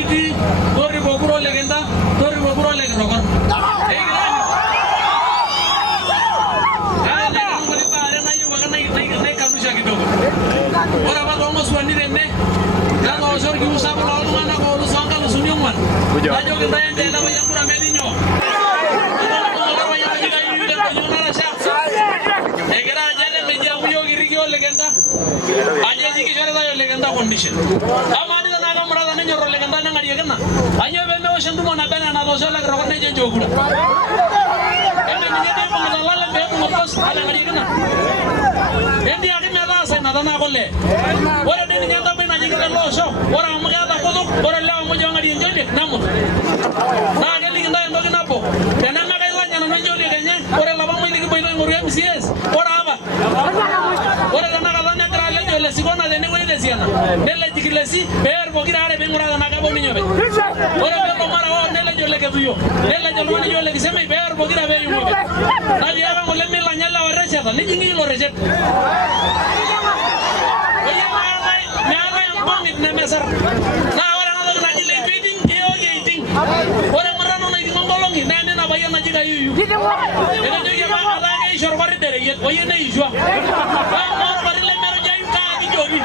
niki Tori Boguro legenda kon. Ora ba domo suani rende. Kan osor ki usah lalu mana ko lu sangka lu sunyuman. Ajo kita yang dela yang kurang medinyo. Negara jadi meja uyo girigio legenda. Aja jiki share da legenda condition. Amani da naga murada ne nyoro legenda na ngadi kenna. Ayo be me oshendu mona bena na doso la ro ne je jogura. Ende ni de ko ngala la be ko pos ala ngadi kenna. Endi adi mela sai na dana kolle. Ora de ni nyanda be na jikala loso. Ora amga da kodu. Ora la mo jonga di njoli namu. Na de li nda ndo kina po. Tena na kai la nyana na njoli kenya. Ora la ba mo ligi boy ngori MCS. Ora aba. Ora da na ka nyandra le jole sikona de ne woni de siana. De la jikila si ber bo gira are be ngora na ka bo ni nyobe. Ora be ko mara o ne le jole ke tuyo. De la jolo ni jole ke seme ber bo gira be yumo. Na di aba mo le me la nyala wa recha ni jingi lo recha. Oye me yang pangit ne mesar. Na ora na na jile feeding e o gating. Ora mara no na di ngolong ni na ba yana jiga yuyu. Ene jogi ma ala ke shor bari dere yet oye ne ijwa. Ba mo bari le mero jayu ka di jogi.